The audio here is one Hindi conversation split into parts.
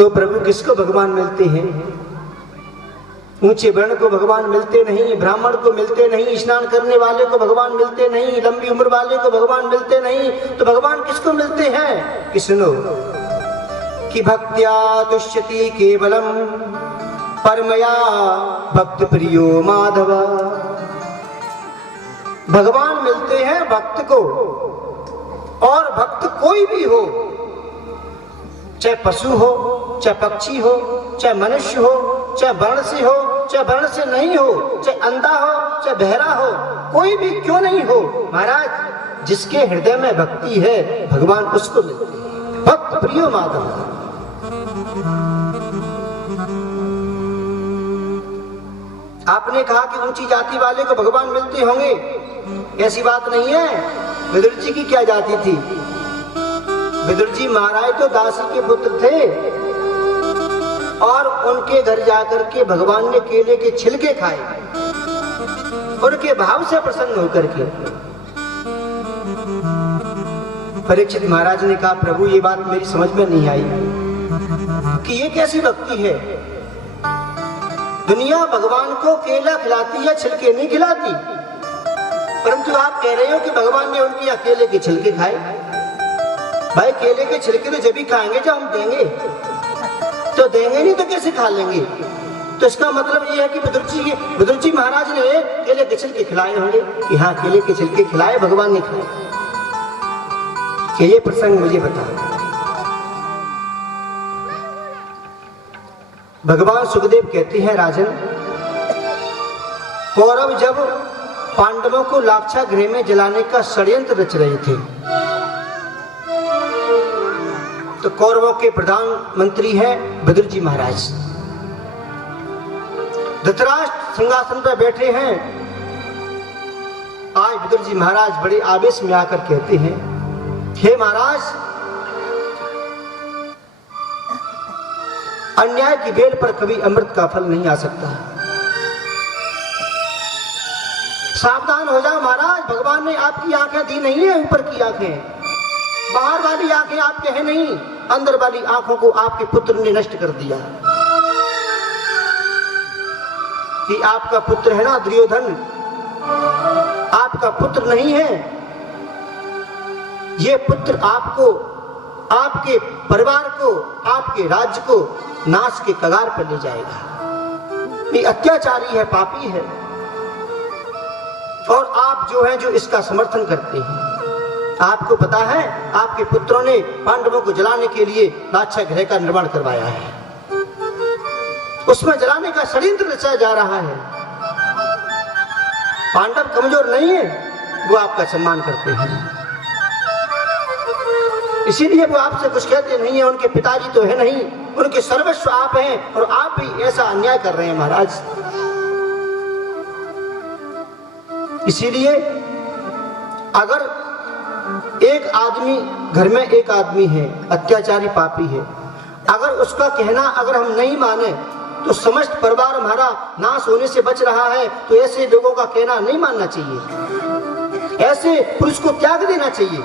तो प्रभु किसको भगवान मिलते हैं? ऊंचे वर्ण को भगवान मिलते नहीं, ब्राह्मण को मिलते नहीं, स्नान करने वाले को भगवान मिलते नहीं, लंबी उम्र वाले को भगवान मिलते नहीं। तो भगवान किसको मिलते हैं? कि सुनो कि भक्त्या तुष्यति केवलम परमया भक्त प्रियो माधव। भगवान मिलते हैं भक्त को, और भक्त कोई भी हो, चाहे पशु हो, चाहे पक्षी हो, चाहे मनुष्य हो, चाहे वर्ण से हो, चाहे वर्ण से नहीं हो, चाहे अंधा हो, चाहे बहरा हो, कोई भी क्यों नहीं हो महाराज, जिसके हृदय में भक्ति है भगवान उसको मिलते हैं। भक्त प्रियो माधव। आपने कहा कि ऊंची जाति वाले को भगवान मिलते होंगे, ऐसी बात नहीं है। विदुर जी की क्या जाति थी? विदुर जी महाराज तो दासी के पुत्र थे, और उनके घर जाकर के भगवान ने केले के छिलके खाए, उनके भाव से प्रसन्न होकर के। परीक्षित महाराज ने कहा प्रभु ये बात मेरी समझ में नहीं आई कि ये कैसी भक्ति है। दुनिया भगवान को केला खिलाती है, छिलके नहीं खिलाती, परंतु आप कह रहे हो कि भगवान ने उनके केले के छिलके खाए। भाई केले के छिलके तो जब भी खाएंगे जब हम देंगे, तो देंगे नहीं तो कैसे खा लेंगे? तो इसका मतलब ये है कि विदुर जी महाराज ने केले के छिलके खिलाए होंगे कि हाँ केले के छिलके खिलाए, भगवान ने खाए। कि ये प्रसंग मुझे बताओ। भगवान सुखदेव कहते हैं राजन, कौरव जब पांडवों को लाक्षा गृह में जलाने का षड्यंत्र रच रहे थे, तो कौरवों के प्रधानमंत्री हैं विदुर जी महाराज। धृतराष्ट्र सिंहासन पर बैठे हैं। आज विदुर जी महाराज बड़े आवेश में आकर कहते हैं, हे महाराज, अन्याय की बेल पर कभी अमृत का फल नहीं आ सकता। सावधान हो जाओ महाराज, भगवान ने आपकी आंखें दी नहीं है ऊपर की आंखें, बाहर वाली आंखें आपके हैं नहीं, अंदर वाली आंखों को आपके पुत्र ने नष्ट कर दिया। कि आपका पुत्र है ना दुर्योधन, आपका पुत्र नहीं है, ये पुत्र आपको, आपके परिवार को, आपके राज्य को नाश के कगार पर ले जाएगा। ये अत्याचारी है, पापी है, और आप जो हैं जो इसका समर्थन करते हैं। आपको पता है आपके पुत्रों ने पांडवों को जलाने के लिए लाक्षा गृह का निर्माण करवाया है, उसमें जलाने का षड्यंत्र रचा जा रहा है। पांडव कमजोर नहीं है, वो आपका सम्मान करते हैं, इसीलिए वो आपसे कुछ कहते नहीं है। उनके पिताजी तो है नहीं, उनके सर्वस्व आप हैं, और आप भी ऐसा अन्याय कर रहे हैं महाराज। इसीलिए अगर एक आदमी घर में एक आदमी है अत्याचारी पापी है, अगर उसका कहना अगर हम नहीं माने तो समस्त परिवार हमारा नाश होने से बच रहा है, तो ऐसे लोगों का कहना नहीं मानना चाहिए, ऐसे पुरुष को त्याग देना चाहिए।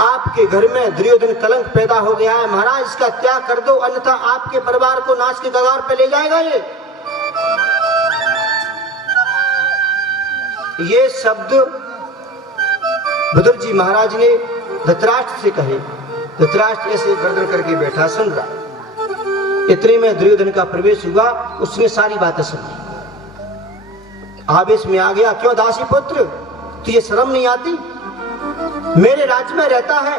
आपके घर में दुर्योधन कलंक पैदा हो गया है महाराज, इसका त्याग कर दो, अन्यथा आपके परिवार को नाश के कगार पे ले जाएगा। ये शब्द विदुर जी महाराज ने धृतराष्ट्र से कहे। धृतराष्ट्र ऐसे गर्दन करके बैठा सुन रहा। इतने में दुर्योधन का प्रवेश हुआ, उसने सारी बातें सुनी, आवेश में आ गया। क्यों दासी पुत्र, तुझे शर्म नहीं आती? मेरे राज्य में रहता है,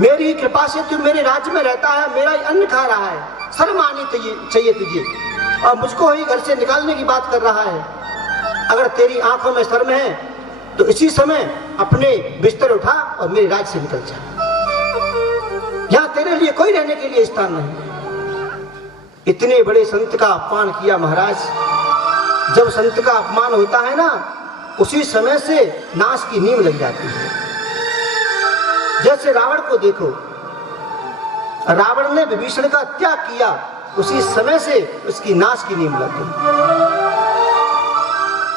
मेरी कृपा से तू मेरे राज्य में रहता है, मेरा ही अन्न खा रहा है, शर्म आनी चाहिए तुझे, और मुझको ही घर से निकालने की बात कर रहा है। अगर तेरी आंखों में शर्म है तो इसी समय अपने बिस्तर उठा और मेरे राज्य से निकल जा, यहां तेरे लिए कोई रहने के लिए स्थान नहीं। इतने बड़े संत का अपमान किया महाराज। जब संत का अपमान होता है ना, उसी समय से नाश की नींव लग जाती है। जैसे रावण को देखो, रावण ने विभीषण का त्याग किया, उसी समय से उसकी नाश की नींव लग गई।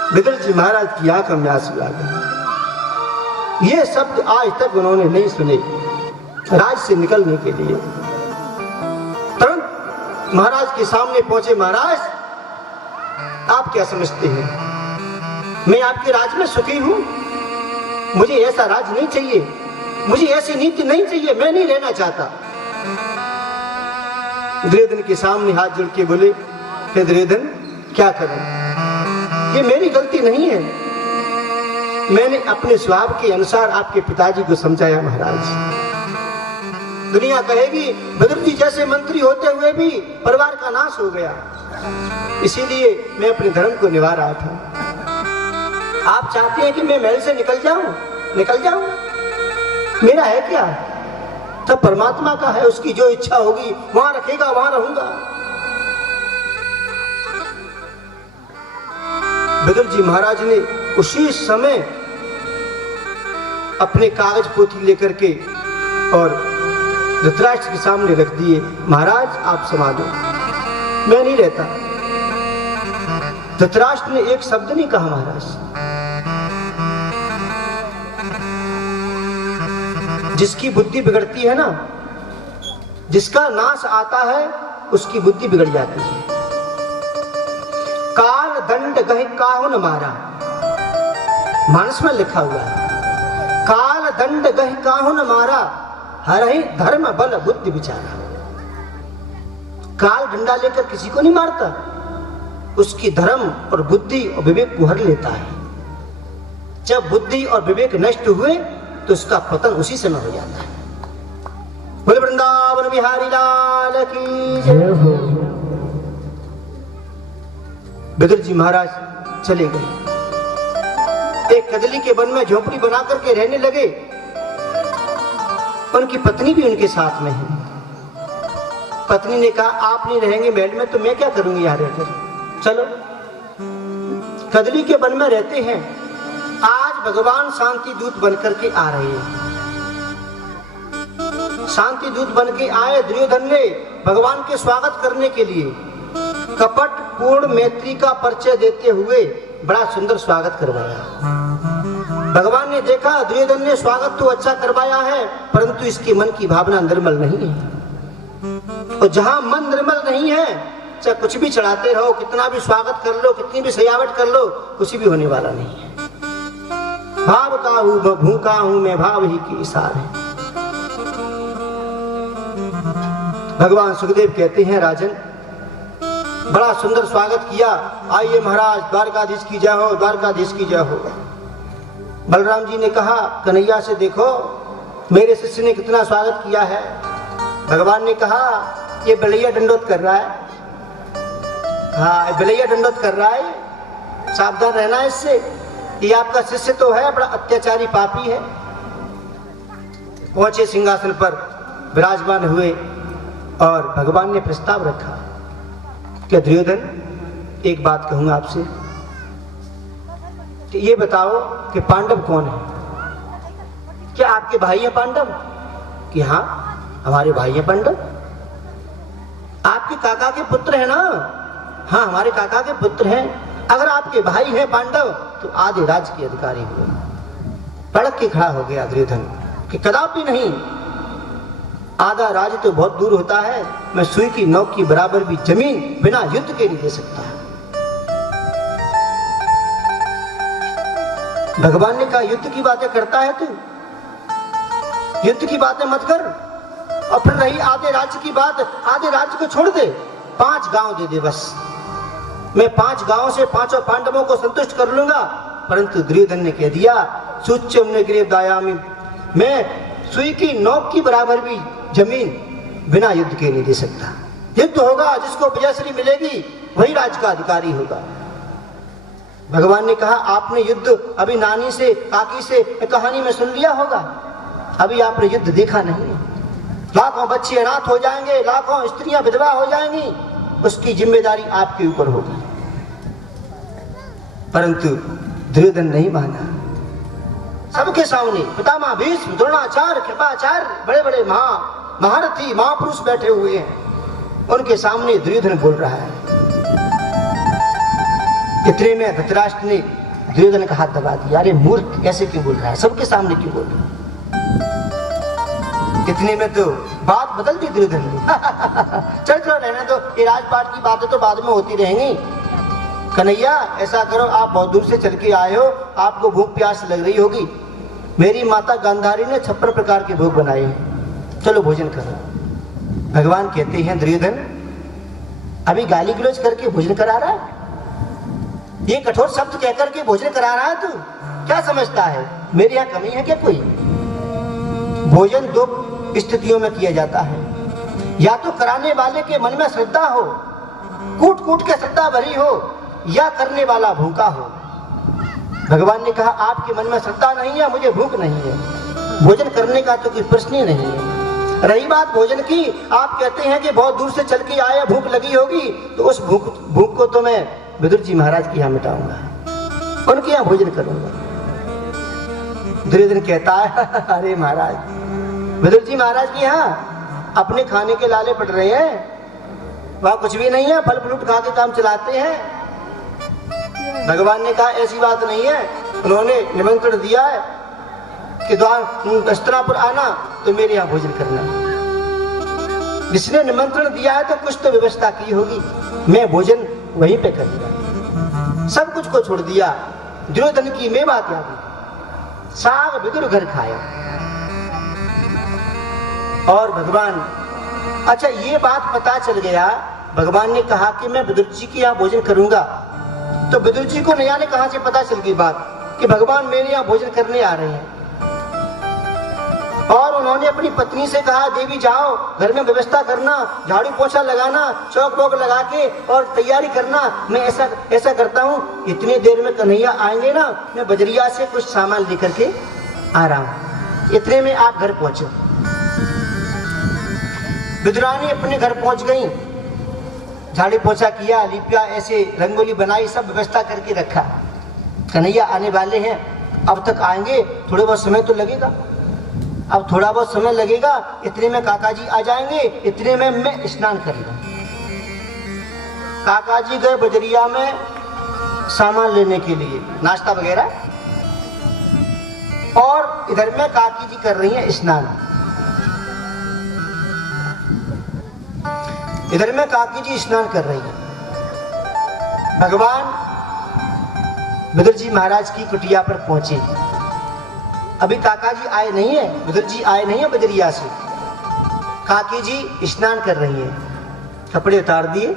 विदुर जी महाराज की आंखों में आंसू आ गए। ये शब्द आज तक उन्होंने नहीं सुने राज से निकलने के लिए। महाराज के सामने पहुंचे। महाराज, आप क्या समझते हैं, मैं आपके राज में सुखी हूं? मुझे ऐसा राज नहीं चाहिए, मुझे ऐसी नीति नहीं चाहिए, मैं नहीं रहना चाहता। दुर्योधन के सामने हाथ जोड़ के बोले, हे दुर्योधन, क्या करूं? ये मेरी गलती नहीं है, मैंने अपने स्वभाव के अनुसार आपके पिताजी को समझाया। महाराज, दुनिया कहेगी बद्र जी जैसे मंत्री होते हुए भी परिवार का नाश हो गया, इसीलिए मैं अपने धर्म को निभा रहा था। आप चाहते हैं कि मैं महल से निकल जाऊं? मेरा है क्या? तब परमात्मा का है, उसकी जो इच्छा होगी वहां रखेगा, वहां रहूंगा। बद्र जी महाराज ने उसी समय अपने कागज पोथी लेकर के और धृतराष्ट्र के सामने रख दिए। महाराज, आप संभालो, मैं नहीं रहता। धृतराष्ट्र ने एक शब्द नहीं कहा। महाराज, जिसकी बुद्धि बिगड़ती है ना, जिसका नाश आता है, उसकी बुद्धि बिगड़ जाती है। काल दंड गहि काहू न मारा, मानस में लिखा हुआ है, काल दंड गहि काहू न मारा, हरहि धर्म बल बुद्धि विचारा। काल डंडा लेकर किसी को नहीं मारता, उसकी धर्म और बुद्धि और विवेक को हर लेता है। जब बुद्धि और विवेक नष्ट हुए तो उसका पतन उसी समय हो जाता है। बोले वृंदावन बिहारी लाल की जय हो। बद्र जी महाराज चले गए। एक कदली के वन में झोपड़ी बना करके रहने लगे। उनकी पत्नी भी उनके साथ में है। पत्नी ने कहा, आप नहीं रहेंगे महल में तो मैं क्या करूंगी यहाँ रहकर, चलो। कदली के वन में रहते हैं। आज भगवान शांति दूत बनकर के आ रहे हैं। शांति दूत बन के आए। दुर्योधन ने भगवान के स्वागत करने के लिए कपट पूर्ण मैत्री का परिचय देते हुए बड़ा सुंदर स्वागत करवाया। भगवान ने देखा दुर्योधन ने स्वागत तो अच्छा करवाया है, परंतु इसके मन की भावना निर्मल नहीं है। और जहां मन निर्मल नहीं है, चाहे कुछ भी चढ़ाते रहो, कितना भी स्वागत कर लो, कितनी भी सजावट कर लो, कुछ भी होने वाला नहीं है। भाव का हूं मैं, भूखा हूं मैं, भाव ही की इशार है। भगवान सुखदेव कहते हैं, राजन, बड़ा सुंदर स्वागत किया। आइए महाराज, द्वारकाधीश की जय हो, द्वारकाधीश की जय हो। बलराम जी ने कहा, कन्हैया से देखो मेरे शिष्य ने कितना स्वागत किया है। भगवान ने कहा, ये बलैया दंडोत कर रहा है। हाँ, बलैया दंडोत कर रहा है, सावधान रहना है इससे। ये आपका शिष्य तो है, बड़ा अत्याचारी पापी है। पहुंचे सिंहासन पर विराजमान हुए और भगवान ने प्रस्ताव रखा कि दुर्योधन, एक बात कहूंगा आपसे कि ये बताओ कि पांडव कौन है? क्या आपके भाई हैं पांडव? कि हाँ, हमारे भाई हैं पांडव। आपके काका के पुत्र हैं ना? हाँ, हमारे काका के पुत्र हैं। अगर आपके भाई हैं पांडव तो आधे राज्य के अधिकारी हुए। पड़क के खड़ा हो गया दुर्योधन कि कदापि नहीं, आधा राज्य तो बहुत दूर होता है, मैं सुई की नोक की बराबर भी जमीन बिना युद्ध के नहीं दे सकता। भगवान ने कहा, युद्ध की बातें करता है तू, युद्ध की बातें मत कर। और फिर रही आधे राज्य की बात, आधे राज्य को छोड़ दे, 5 गांव दे दे बस। मैं 5 गांव से 5 पांडवों को संतुष्ट कर लूंगा। परंतु दुर्योधन ने कह दिया, सूच्यम ने ग्रेव दायामी, मैं सुई की नोक की बराबर भी जमीन बिना युद्ध के नहीं दे सकता। युद्ध होगा, जिसको विजयश्री मिलेगी वही राज्य का अधिकारी होगा। भगवान ने कहा, आपने युद्ध अभी नानी से, काकी से कहानी में सुन लिया होगा, अभी आपने युद्ध देखा नहीं है। लाखों बच्चे अनाथ हो जाएंगे, लाखों स्त्रियां विधवा हो जाएंगी, उसकी जिम्मेदारी आपके ऊपर होगी। परंतु दुर्योधन नहीं माना। सबके सामने पितामह भीष्म, द्रोणाचार्य, कृपाचार्य, बड़े बड़े महारथी महापुरुष बैठे हुए हैं, उनके सामने दुर्योधन बोल रहा है। इतने में धृतराष्ट्र ने दुर्योधन का हाथ दबा दिया। अरे मूर्ख, ऐसे क्यों बोल रहा है? सबके सामने क्यों बोल रहा है? इतने में तो बात बदल दी दुर्योधन ने। चल चलो रहने दो, ये राजपाट की बातें तो बाद में होती रहेंगी। कन्हैया ऐसा करो, आप बहुत दूर से चल के आए हो, आपको भूख प्यास लग रही होगी। मेरी माता गांधारी ने 56 प्रकार के भोग बनाए हैं, चलो भोजन करो। भगवान कहते हैं दुर्योधन अभी गाली गलौज करके भोजन करा रहा है, ये कठोर शब्द कहकर के भोजन करा रहा है, तू क्या समझता है मेरे यहाँ कमी है क्या कोई? भोजन दो स्थितियों में किया जाता है, या तो कराने वाले के मन में श्रद्धा हो, कूट कूट के श्रद्धा भरी हो, या करने वाला भूखा हो। भगवान ने कहा आपके मन में श्रद्धा नहीं है, मुझे भूख नहीं है, भोजन करने का तो कोई प्रश्न ही नहीं है। रही बात भोजन की, आप कहते हैं कि बहुत दूर से चल के आया, भूख लगी होगी, तो उस भूख को तो मैं विदुर जी महाराज के यहाँ मिटाऊंगा, उनके यहाँ भोजन करूंगा। दुर्योधन कहता है अरे महाराज, विदुर जी महाराज के यहाँ अपने खाने के लाले पड़ रहे हैं, वहां कुछ भी नहीं है, फल फ्रूट खा के काम चलाते हैं। भगवान ने कहा ऐसी बात नहीं है, उन्होंने निमंत्रण दिया है कि द्वार हस्तिनापुर आना तो मेरे यहाँ भोजन करना। जिसने निमंत्रण दिया है तो कुछ तो व्यवस्था की होगी, मैं भोजन वहीं पे करूंगा। सब कुछ को छोड़ दिया। दुर्योधन की मैं बात याद है, साग विदुर घर खाया। और भगवान, अच्छा ये बात पता चल गया, भगवान ने कहा कि मैं विदुर जी के यहाँ भोजन करूंगा, तो विदुर जी को न जाने कहां से पता चल गई बात कि भगवान मेरे यहाँ भोजन करने आ रहे हैं। और उन्होंने अपनी पत्नी से कहा देवी जाओ घर में व्यवस्था करना, झाड़ू पोछा लगाना, चौक बोक लगा के और तैयारी करना, मैं ऐसा करता हूँ। इतनी देर में कन्हैया आएंगे ना, मैं बजरिया से कुछ सामान लेकर के आ रहा हूँ, इतने में आप घर पहुंचो। विदुरानी अपने घर पहुंच गई, झाड़ू पोछा किया, लिपिया ऐसे रंगोली बनाई, सब व्यवस्था करके रखा। कन्हैया आने वाले हैं, अब तक आएंगे, थोड़े बहुत समय तो लगेगा, अब थोड़ा बहुत समय लगेगा, इतने में काका जी आ जाएंगे, इतने में मैं स्नान करूंगा। काका जी गए बजरिया में सामान लेने के लिए, नाश्ता वगैरह, और इधर में काकी जी कर रही हैं स्नान। इधर में काकी जी स्नान कर रही हैं। भगवान विदुर जी महाराज की कुटिया पर पहुंचे। अभी काका जी आए नहीं है, विदुर जी आए नहीं है बजरिया से। काकी जी स्नान कर रही हैं, कपड़े उतार दिए,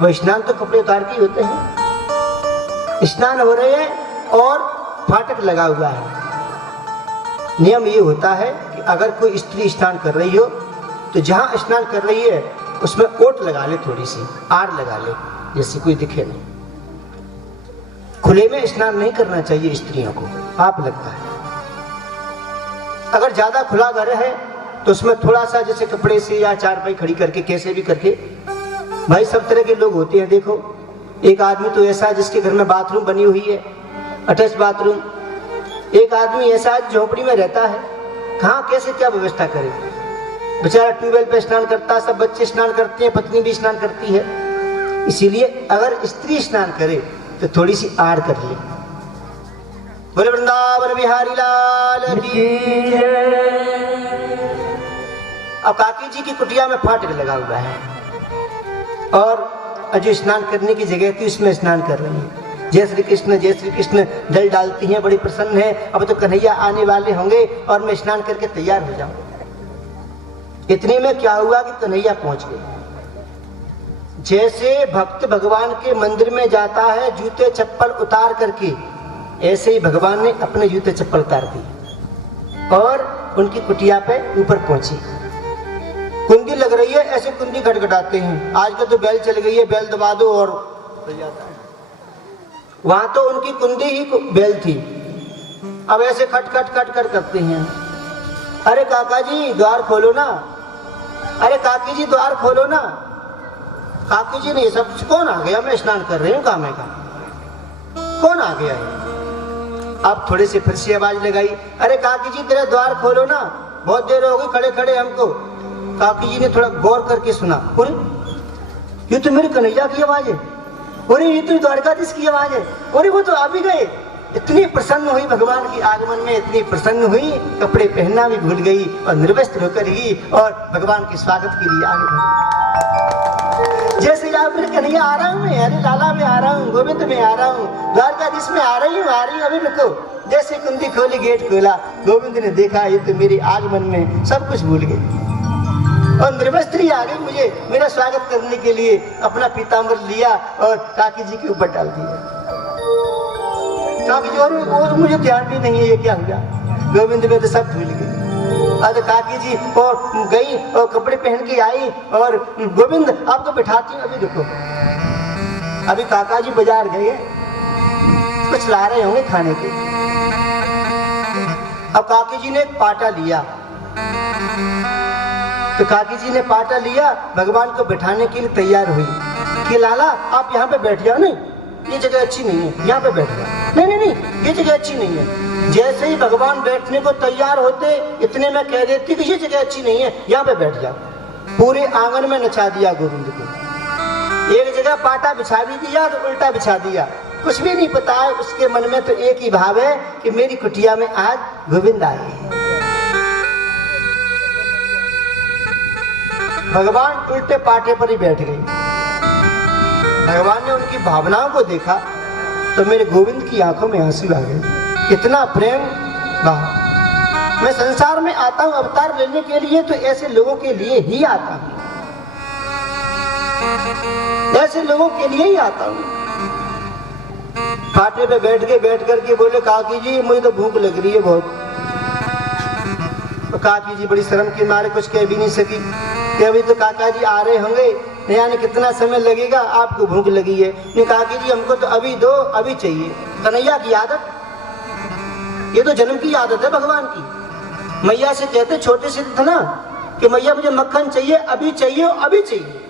वो स्नान तो कपड़े उतार के होते हैं। स्नान हो रहे हैं और फाटक लगा हुआ है। नियम ये होता है कि अगर कोई स्त्री स्नान कर रही हो तो जहां स्नान कर रही है उसमें ओट लगा ले, थोड़ी सी आड़ लगा ले, जैसे कोई दिखे नहीं। खुले में स्नान नहीं करना चाहिए स्त्रियों को, पाप लगता है। अगर ज्यादा खुला घर है तो उसमें थोड़ा सा जैसे कपड़े से या चारपाई खड़ी करके, कैसे भी करके, भाई सब तरह के लोग होते हैं। देखो एक आदमी तो ऐसा है जिसके घर में बाथरूम बनी हुई है, अटैच बाथरूम। एक आदमी ऐसा है झोपड़ी में रहता है, कहाँ कैसे क्या व्यवस्था करे, बेचारा ट्यूबवेल पे स्नान करता है, सब बच्चे स्नान करते हैं, पत्नी भी स्नान करती है। इसीलिए अगर स्त्री स्नान करे तो थोड़ी सी आड़ कर ले। बोले वृंदावन बिहारी लाल की जय। अब काकी जी की कुटिया में फाटक लगा हुआ है और जो स्नान करने की जगह थी उसमें स्नान कर रही है। जय श्री कृष्ण जय श्री कृष्ण जल डालती हैं, बड़ी प्रसन्न है। अब तो कन्हैया आने वाले होंगे और मैं स्नान करके तैयार हो जाऊं। इतने में क्या हुआ कि कन्हैया पहुंच गए। जैसे भक्त भगवान के मंदिर में जाता है जूते चप्पल उतार करके, ऐसे ही भगवान ने अपने जूते चप्पल उतार दिए और उनकी कुटिया पे ऊपर पहुंची। कुंडी लग रही है, ऐसे कुंडी खटखटाते हैं। आजकल तो बैल चल गई है, बैल दबा दो और चल जाता है। वहां तो उनकी कुंडी ही बैल थी। अब ऐसे खट खट खट खट करते हैं। अरे काका जी द्वार खोलो ना, अरे काकी जी द्वार खोलो ना। काकी जी ने सब कौन आ गया, मैं स्नान कर रही हूँ, काम है का कौन आ गया है। अब थोड़े से फिर से आवाज लगाई, अरे काकी जी तेरा द्वार खोलो ना, बहुत देर हो गई खड़े खड़े हमको। काकी जी ने थोड़ा गौर करके सुना, अरे ये तो मेरे कन्हैया की आवाज है, अरे ये तो द्वारकाधीश की आवाज है, अरे वो तो आ भी गए। इतनी प्रसन्न हुई भगवान की आगमन में, इतनी प्रसन्न हुई, कपड़े पहनना भी भूल गई और निर्वस्त्र होकर ही और भगवान के स्वागत के लिए आगे बढ़ी। जैसे आप फिर कन्हैया आ रहा हूँ मैं, अरे लाला में आ रहा हूँ, गोविंद में आ रहा हूँ, द्वारकाधीश में आ रही हूँ, अभी रुको। जैसे कुंडी खोली, गेट खोला, गोविंद ने देखा ये तो मेरे आगमन में सब कुछ भूल गई और निर्वस्त्री आ गई मुझे मेरा स्वागत करने के लिए। अपना पीताम्बर लिया और काकी जी के ऊपर डाल दिया। काकी जी और वो मुझे ध्यान भी नहीं है ये क्या हुआ, गोविंद में तो सब भूल गई। अरे काकी जी और गई और कपड़े पहन के आई और गोविंद आपको बैठाती हूँ, अभी देखो। अभी काका जी बाजार गए, कुछ ला रहे होंगे खाने के। अब काकी जी ने एक पाटा लिया, तो काकी जी ने पाटा लिया, भगवान को बैठाने के लिए तैयार हुई कि लाला आप यहाँ पे बैठ जाओ, नहीं ये जगह अच्छी नहीं है, यहाँ पे बैठ जाओ, नहीं नहीं नहीं ये जगह अच्छी नहीं है। जैसे ही भगवान बैठने को तैयार होते, इतने में कह देती कि ये जगह अच्छी नहीं है, यहाँ पे बैठ जाओ। पूरे आंगन में नचा दिया गोविंद को। एक जगह पाटा बिछा भी दिया तो उल्टा बिछा दिया, कुछ भी नहीं पता है उसके मन में तो एक ही भाव है कि मेरी कुटिया में आज गोविंद आए। भगवान उल्टे पाटे पर ही बैठ गए। भगवान ने उनकी भावनाओं को देखा तो मेरे गोविंद की आंखों में आंसू आ गए। इतना प्रेम, वाह। मैं संसार में आता हूं अवतार लेने के लिए तो ऐसे लोगों के लिए ही आता हूं, ऐसे लोगों के लिए ही आता हूं। पाटे पे बैठ करके बोले काकी जी मुझे तो भूख लग रही है बहुत। तो काकी जी बड़ी शर्म के मारे कुछ कह भी नहीं सकी कि अभी तो काका जी आ रहे होंगे, यानी कितना समय लगेगा, आपको भूख लगी है। नहीं काकी जी हमको तो अभी दो, अभी चाहिए। कन्हैया की आदत, ये तो जन्म की आदत है भगवान की। मैया से कहते छोटे से था ना कि मैया मुझे मक्खन चाहिए, अभी चाहिए, अभी चाहिए।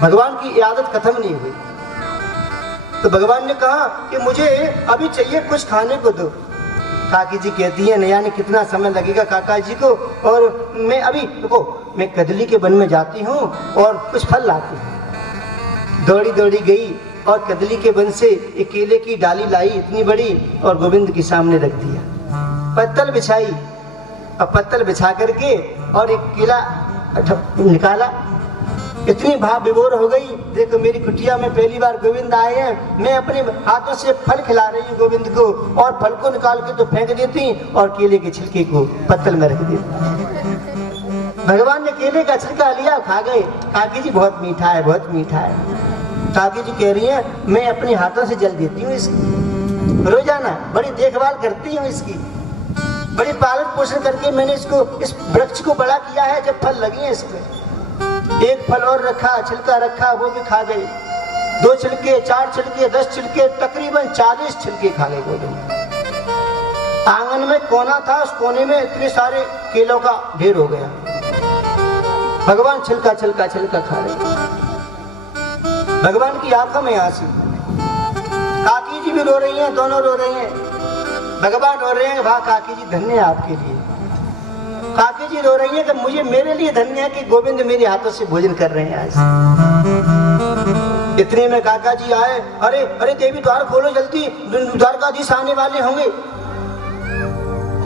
भगवान की आदत खत्म नहीं हुई। तो भगवान ने कहा कि मुझे अभी चाहिए, कुछ खाने को दो। काकी जी कहती है नया ने कितना समय लगेगा काका जी को, और मैं अभी रुको, मैं कदली के वन में जाती हूँ और कुछ फल लाती हूँ। दौड़ी दौड़ी गई और कदली के वन से एक केले की डाली लाई इतनी बड़ी और गोविंद के सामने रख दिया। पत्तल बिछाई और पत्तल बिछा करके और एक केला निकाला। इतनी भाव विभोर हो गई, देखो मेरी कुटिया में पहली बार गोविंद आए हैं, मैं अपने हाथों से फल खिला रही हूँ गोविंद को, और फल को निकाल के तो फेंक देती और केले के छिलके को पत्तल में रख देती। भगवान ने केले का छिलका लिया, खा गए। काकी जी बहुत मीठा है, बहुत मीठा है। काकी जी कह रही है मैं अपने हाथों से जल देती हूँ इसकी, रोजाना बड़ी देखभाल करती हूँ इसकी, बड़ी पालन पोषण करके मैंने इसको, इस वृक्ष को बड़ा किया है। जब फल लगी है इसमें, एक फल और रखा, छिलका रखा, वो भी खा गए। 2 छिलके, 4 छिलके, 10 छिलके, तकरीबन 40 छिलके खा गए गोविंद। आंगन में कोना था, उस कोने में इतने सारे केलों का ढेर हो गया। भगवान छिलका छिलका छिलका खा रहे। भगवान की आंखों में आंसू। काकी जी भी रो रही हैं, दोनों रो रहे हैं। भगवान रो रहे हैं, वाह काकी जी धन्य है आपके लिए। काकी जी रो रही है कि मुझे, मेरे लिए धन्य है कि गोविंद मेरे हाथों से भोजन कर रहे हैं आज। इतने में काका जी आए, अरे अरे देवी द्वार खोलो जल्दी, द्वारकाधीश आने वाले होंगे।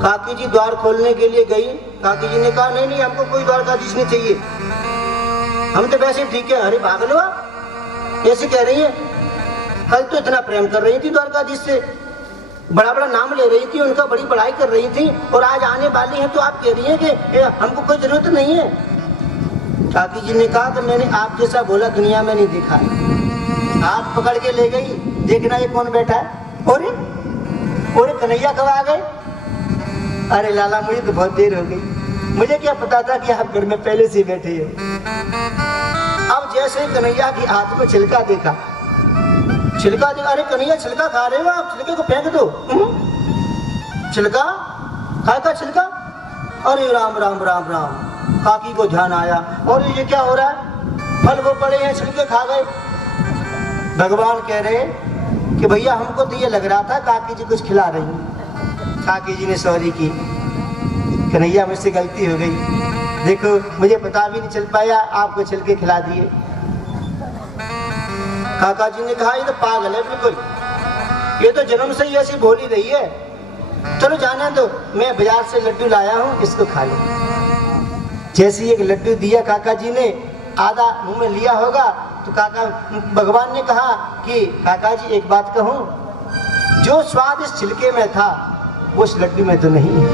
काकी जी द्वार खोलने के लिए गई। काकी जी ने कहा नहीं नहीं हमको कोई द्वारकाधीश नहीं चाहिए, हम तो वैसे ठीक है। अरे भाग लो आप, ऐसे कह रही है। कल तो इतना प्रेम कर रही थी द्वारकाधीश से, बड़ा बड़ा नाम ले रही थी उनका, बड़ी बड़ाई कर रही थी, और आज आने वाली हैं तो आप कह रही हैं कि हमको कोई जरूरत नहीं है। काकी जी ने कहा कि मैंने आप जैसा बोला दुनिया में नहीं देखा है। हाथ पकड़ के ले गई, देखना ये कौन बैठा है। और कन्हैया कब आ गए? अरे लाला मुझे तो बहुत देर हो गई, मुझे क्या पता था कि आप घर में पहले से बैठे हो। अब जैसे कन्हैया के हाथ में छिलका देखा, छिलका देखा, अरे कन्हैया छिलका खा रहे हो आप, छिलके को फेंक दो। छिलका खाए का छिलका, अरे राम राम राम राम। काकी को ध्यान आया, और ये क्या हो रहा है, फल वो पड़े हैं, छिलके खा गए। भगवान कह रहे कि भैया हमको तो ये लग रहा था काकी जी कुछ खिला रही हैं। काकी जी ने सॉरी की, कन्हैया मुझसे गलती हो गई, देखो मुझे पता भी नहीं चल पाया, आपको छिलके खिला दिए। काका जी ने कहा ये तो पागल है बिल्कुल, ये तो जन्म से ही ऐसी भोली रही है। चलो जाने दो, मैं बाजार से लड्डू लाया हूँ, इसको खा लो। जैसे एक लड्डू दिया काका जी ने, आधा मुंह में लिया होगा तो काका भगवान ने कहा कि काका जी एक बात कहूँ, जो स्वाद इस छिलके में था वो इस लड्डू में तो नहीं है।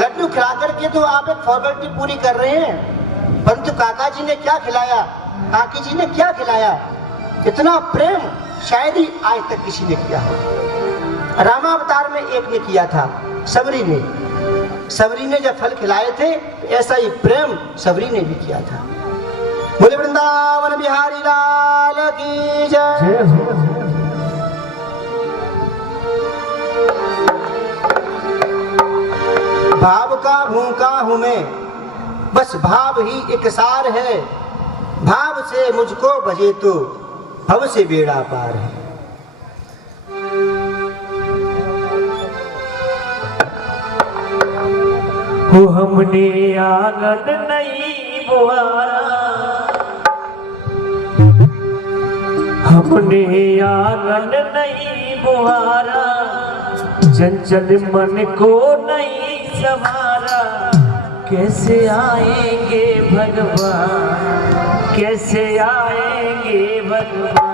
लड्डू खिला करके तो आप एक फॉर्मेलिटी पूरी कर रहे हैं, परंतु काका जी ने क्या खिलाया, काकी जी ने क्या खिलाया, इतना प्रेम शायद ही आज तक किसी ने किया हो। रामावतार में एक ने किया था, सबरी ने। सबरी ने जब फल खिलाए थे तो ऐसा ही प्रेम सबरी ने भी किया था। बोले वृंदावन बिहारी लाल की जय। भाव का भूखा हूं मैं, बस भाव ही एक सार है। भाव से मुझको बजे तो भव से बेड़ा पार है। हो हमने आंगन नहीं बुहारा, हमने आंगन नहीं बुहारा, चंचल मन को नहीं संवारा। कैसे आएंगे भगवान, कैसे आएंगे भगवान।